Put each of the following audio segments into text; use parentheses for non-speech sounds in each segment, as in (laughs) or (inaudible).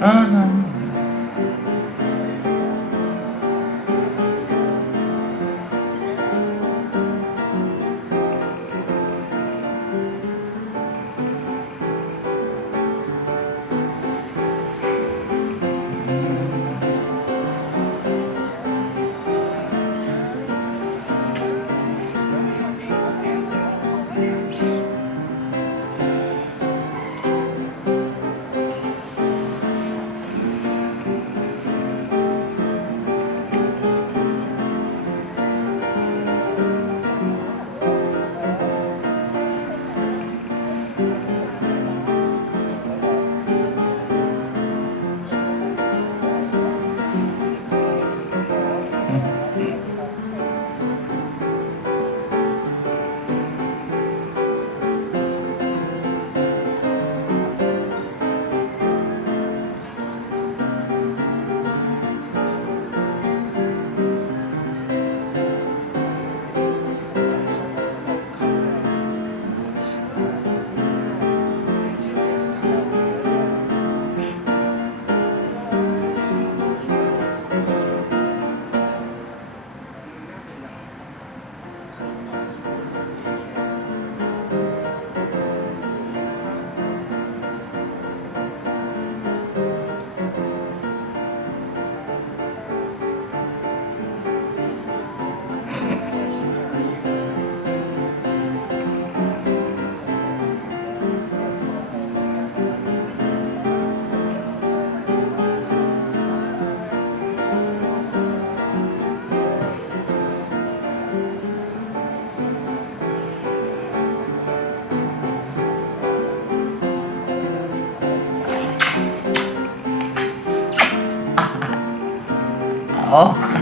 嗯嗯 khổ không.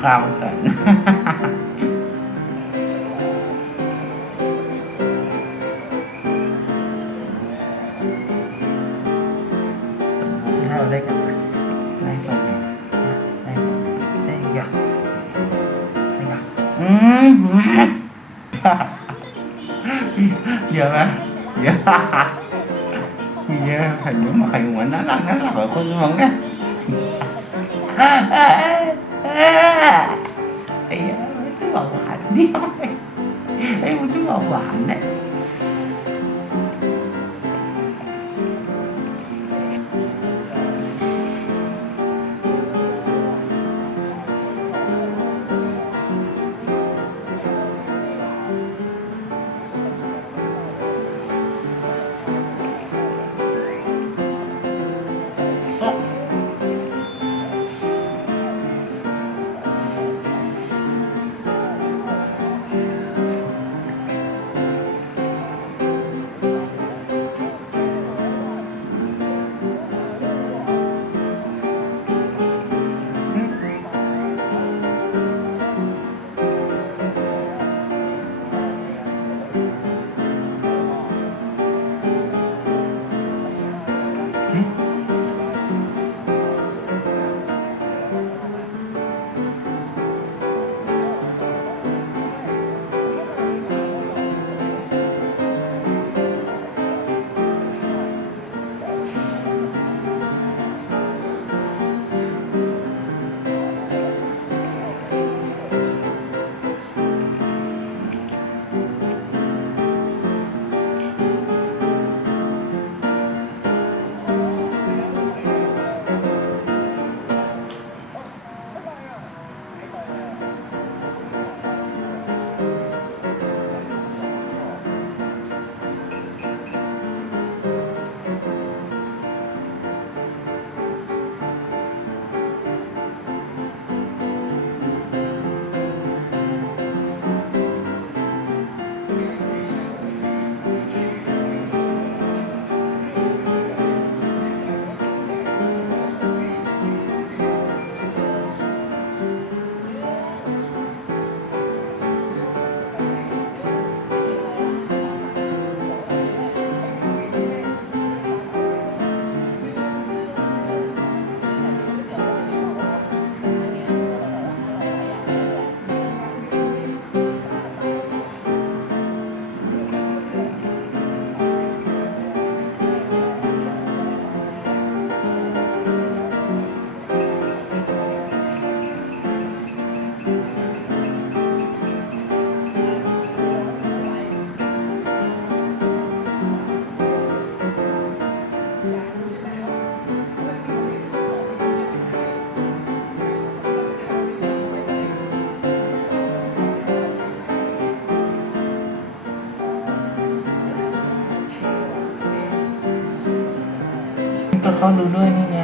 Krautern. ở đây nha đây còn đây đây kìa đây kìa giờ mà giờ giờ thầy nhớ mà thầy muốn nó là nó là khỏi khuôn không á Yeah. (laughs) เขาดูด้วยนี่ไง